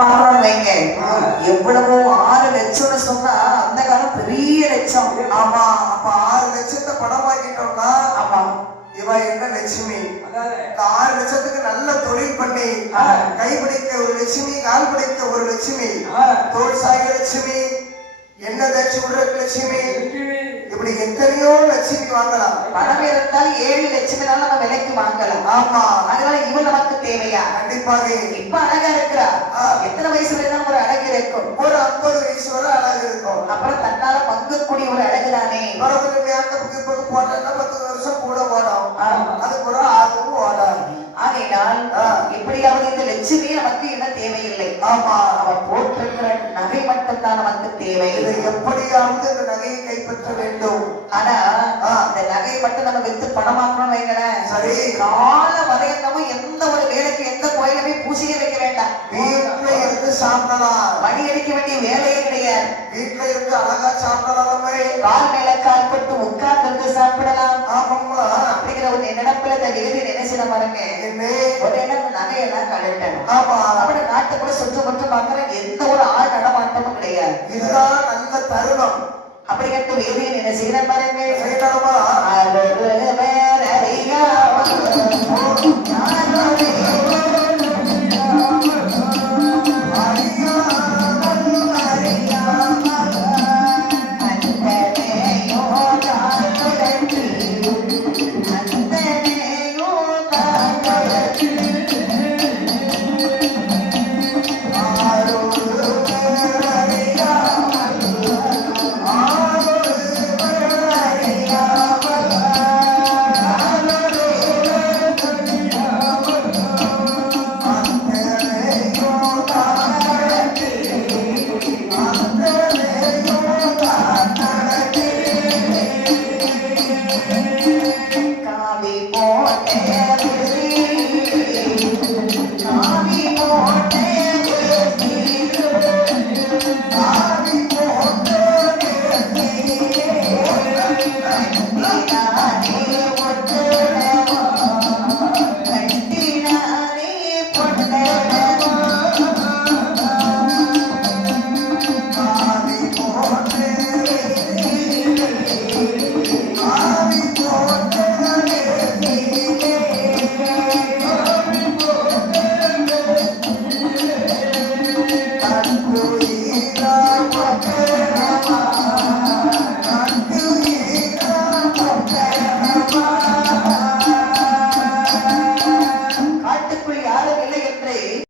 பார்க்கணும்னு வைங்க, எவ்வளவோ 6 லட்சம்னு சொன்னா அந்த காலம் பெரிய லட்சம். ஆமா, அப்ப 6 லட்சத்தை பணமாக்கிட்டோம்னா ஆமா, இவ என்ன லட்சுமி. 6 லட்சத்துக்கு நல்ல தொழில் பண்ணி கைப்பிடிக்க ஒரு லட்சுமி, கால் பிடிக்க ஒரு லட்சுமி, தோல் சாய லட்சுமி, என்ன தேய்ச்சி விடுறதுக்கு லட்சுமி, இப்படி எத்தனையோ லட்சுமி வாங்கலாம். பணம் இருந்தால் 7 லட்சம்னால நம்ம விலைக்கு வாங்கலாம். ஆமா, அதனால இவன் நமக்கு தேவையா? கண்டிப்பாக. இப்ப அழகா இருக்கிறா, எத்தனை வயசு வரைக்கும் ஒரு அழகு இருக்கும்? ஒரு 50 வயசு வரை அழகு இருக்கும். அப்புறம் தன்னால பங்கக்கூடிய ஒரு அழகு தானே. போட்டா 10 வருஷம் கூட ஓடும், அதுக்கு ஒரு ஆகும் ஓடாது. ஆகையினால் எப்படியாவது இந்த லட்சுமி நமக்கு என்ன தேவையில்லை. ஆமா, அவன் போட்டிருக்கிற நகை மட்டும் தான் நமக்கு தேவை. இதை எப்படியாவது இந்த நகையை கைப்பற்ற வேண்டும். ஆனா இந்த நகையை மட்டும் நம்ம வித்து பணமாக்கணும்னு வைங்களேன். சரி, கால வரையவும் எந்த ஒரு வேலைக்கு எந்த கோயிலுமே பூசிக்க வைக்க வேண்டாம். வீட்டுல இருந்து சாப்பிடலாம், மணி அடிக்க வேண்டிய வேலையே கிடையாது. வீட்டுல இருந்து அழகா சாப்பிடலாமே, கால் மேல கால் பட்டு உட்கார்ந்து சாப்பிடலாம். ஆமாம்மா, அப்படிங்கிற ஒரு நினைப்புல இந்த விருதி நினைச்சிட பாருங்க. ஒரு நகையெல்லாம் கழட்டணும். ஆமா, அப்படி நாட்டுக்குள்ள சுற்று மட்டும் பார்க்கிற எந்த ஒரு ஆள் நடமாட்டமும் கிடையாது. இதுதான் நல்ல தருணம். அப்படிங்கிற விருதியை நினைச்சுக்கிற பாருங்க. செய்யணுமா? காவி போட்டே